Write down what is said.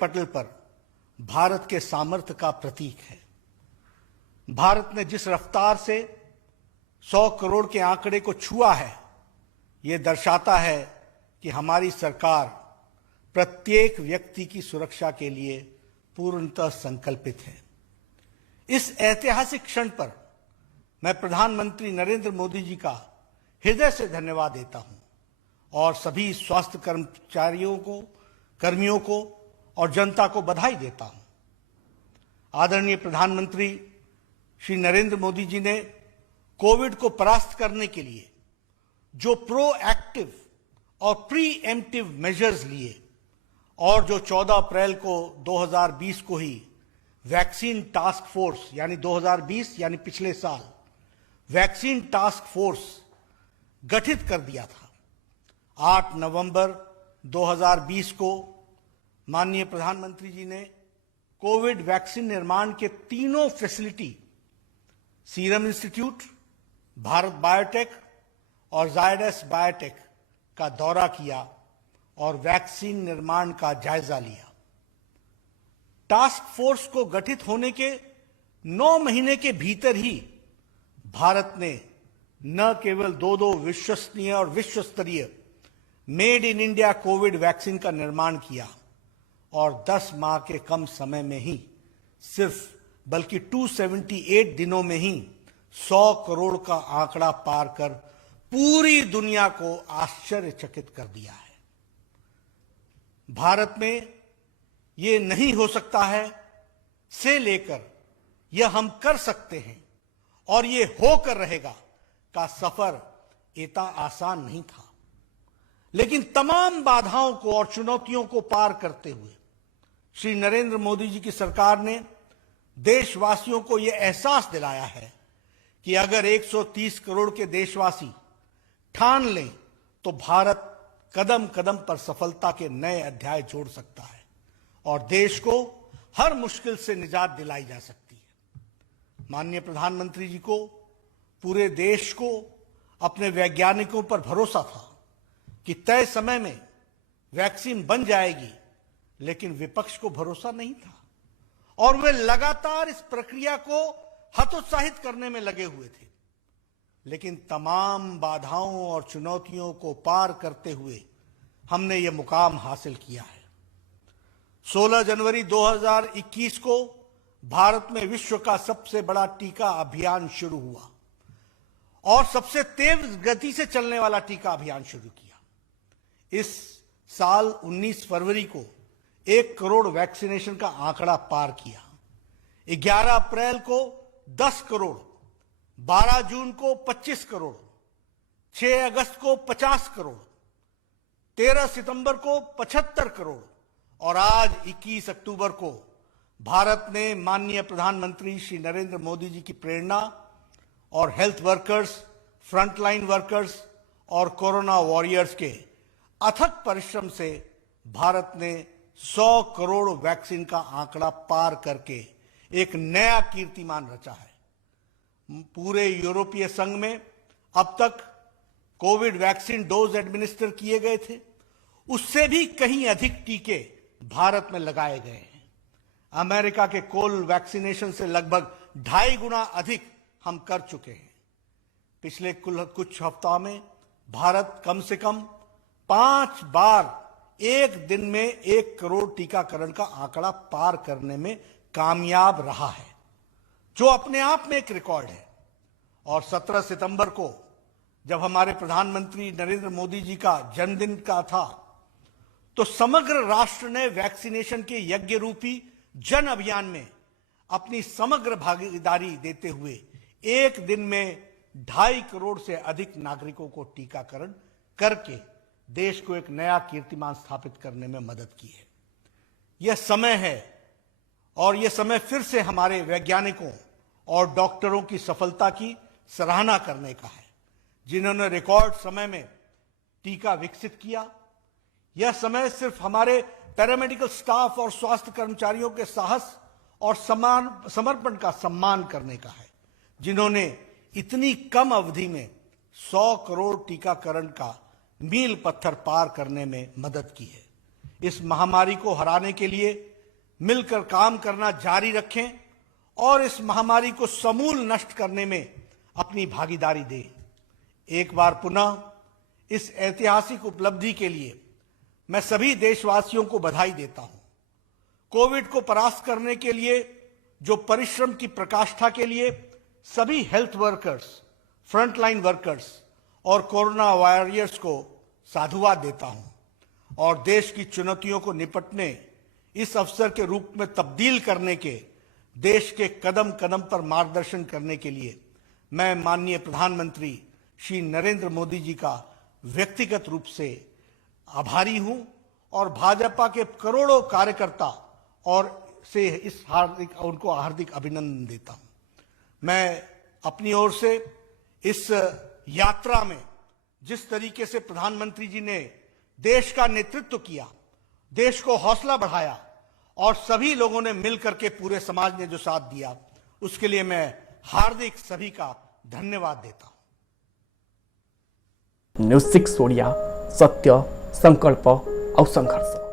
पटल पर भारत के सामर्थ्य का प्रतीक है। भारत ने जिस रफ्तार से 100 करोड़ के आंकड़े को छुआ है, ये दर्शाता है कि हमारी सरकार प्रत्येक व्यक्ति की सुरक्षा के लिए पूर्णतः संकल्पित है। इस ऐतिहासिक क्षण पर मैं प्रधानमंत्री नरेंद्र मोदी जी का हृदय से धन्यवाद देता हूं और सभी स्वास्थ्य कर्मियों को और जनता को बधाई देता हूं। आदरणीय प्रधानमंत्री श्री नरेंद्र मोदी जी ने कोविड को परास्त करने के लिए जो प्रोएक्टिव और प्रीएम्प्टिव मेजर्स लिए और जो 14 अप्रैल को 2020 को ही वैक्सीन टास्क फोर्स यानी 2020 यानी पिछले साल वैक्सीन टास्क फोर्स गठित कर दिया था। 8 नवंबर 2020 को माननीय प्रधानमंत्री जी ने कोविड वैक्सीन निर्माण के तीनों facility serum institute, Bharat biotech और जायडस बायोटेक का दौरा किया और वैक्सीन निर्माण का जायजा लिया। टास्क फोर्स को गठित होने के 9 महीने के भीतर ही भारत ने न केवल दो विश्वसनीय और विश्वस्तरीय made in India Covid vaccine का निर्माण किया और 10 माह के कम समय में ही बल्कि 278 दिनों में ही 100 करोड़ का आंकड़ा पार कर पूरी दुनिया को आश्चर्यचकित कर दिया है। भारत में ये नहीं हो सकता है से लेकर यह हम कर सकते हैं और ये होकर रहेगा का सफर इतना आसान नहीं था, लेकिन तमाम बाधाओं को और चुनौतियों को पार करते हुए श्री नरेंद्र मोदी जी की सरकार ने देशवासियों को यह एहसास दिलाया है कि अगर 130 करोड़ के देशवासी ठान लें तो भारत कदम कदम पर सफलता के नए अध्याय जोड़ सकता है और देश को हर मुश्किल से निजात दिलाई जा सकती है। माननीय प्रधानमंत्री जी को, पूरे देश को अपने वैज्ञानिकों पर भरोसा था कि तय समय में वैक्सीन बन जाएगी, लेकिन विपक्ष को भरोसा नहीं था और वे लगातार इस प्रक्रिया को हतोत्साहित करने में लगे हुए थे। लेकिन तमाम बाधाओं और चुनौतियों को पार करते हुए हमने ये मुकाम हासिल किया है। 16 जनवरी 2021 को भारत में विश्व का सबसे बड़ा टीका अभियान शुरू हुआ और सबसे तेज गति से चलने वाला टीका अभियान शुरू किया। इस साल 19 फरवरी को 1 करोड़ वैक्सीनेशन का आंकड़ा पार किया। 11 अप्रैल को 10 करोड़, 12 जून को 25 करोड़, 6 अगस्त को 50 करोड़, 13 सितंबर को 75 करोड़ और आज 21 अक्टूबर को भारत ने माननीय प्रधानमंत्री श्री नरेंद्र मोदी जी की प्रेरणा और हेल्थ वर्कर्स, फ्रंटलाइन वर्कर्स और कोरोना वॉरियर्स के अथक परिश्रम से भारत ने 100 करोड़ वैक्सीन का आंकड़ा पार करके एक नया कीर्तिमान रचा है। पूरे यूरोपीय संघ में अब तक कोविड वैक्सीन डोज एडमिनिस्टर किए गए थे, उससे भी कहीं अधिक टीके भारत में लगाए गए हैं। अमेरिका के कोल वैक्सीनेशन से लगभग 2.5 गुना अधिक हम कर चुके हैं। पिछले कुछ हफ्तों में भारत कम से कम 5 बार एक दिन में 1 करोड़ टीकाकरण का आंकड़ा पार करने में कामयाब रहा है, जो अपने आप में एक रिकॉर्ड है। और 17 सितंबर को जब हमारे प्रधानमंत्री नरेंद्र मोदी जी का जन्मदिन का था, तो समग्र राष्ट्र ने वैक्सीनेशन के यज्ञ रूपी जन अभियान में अपनी समग्र भागीदारी देते हुए एक दिन में 2.5 करोड़ से अधिक नागरिकों को टीकाकरण करके देश को एक नया कीर्तिमान स्थापित करने में मदद की है। यह समय है और यह समय फिर से हमारे वैज्ञानिकों और डॉक्टरों की सफलता की सराहना करने का है, जिन्होंने रिकॉर्ड समय में टीका विकसित किया। यह समय सिर्फ हमारे पैरामेडिकल स्टाफ और स्वास्थ्य कर्मचारियों के साहस और समर्पण का सम्मान करने का है, जिन्होंने इतनी कम अवधि में 100 करोड़ टीकाकरण का मील पत्थर पार करने में मदद की है। इस महामारी को हराने के लिए मिलकर काम करना जारी रखें और इस महामारी को समूल नष्ट करने में अपनी भागीदारी दें। एक बार पुनः इस ऐतिहासिक उपलब्धि के लिए मैं सभी देशवासियों को बधाई देता हूं। कोविड को परास्त करने के लिए जो परिश्रम की प्रकाष्ठा के लिए सभी हेल्थ वर्कर्स, फ्रंटलाइन वर्कर्स और कोरोना वॉरियर्स को साधुवाद देता हूं और देश की चुनौतियों को निपटने इस अवसर के रूप में तब्दील करने के देश के कदम कदम पर मार्गदर्शन करने के लिए मैं माननीय प्रधानमंत्री श्री नरेंद्र मोदी जी का व्यक्तिगत रूप से आभारी हूं और भाजपा के करोड़ों कार्यकर्ता और से उनको हार्दिक अभिनंदन देता हूं। मैं अपनी ओर से इस यात्रा में जिस तरीके से प्रधानमंत्री जी ने देश का नेतृत्व किया, देश को हौसला बढ़ाया और सभी लोगों ने मिलकर के पूरे समाज ने जो साथ दिया, उसके लिए मैं हार्दिक सभी का धन्यवाद देता हूं। न्यूज 6 ओडिया, सत्य, संकल्प और संघर्ष।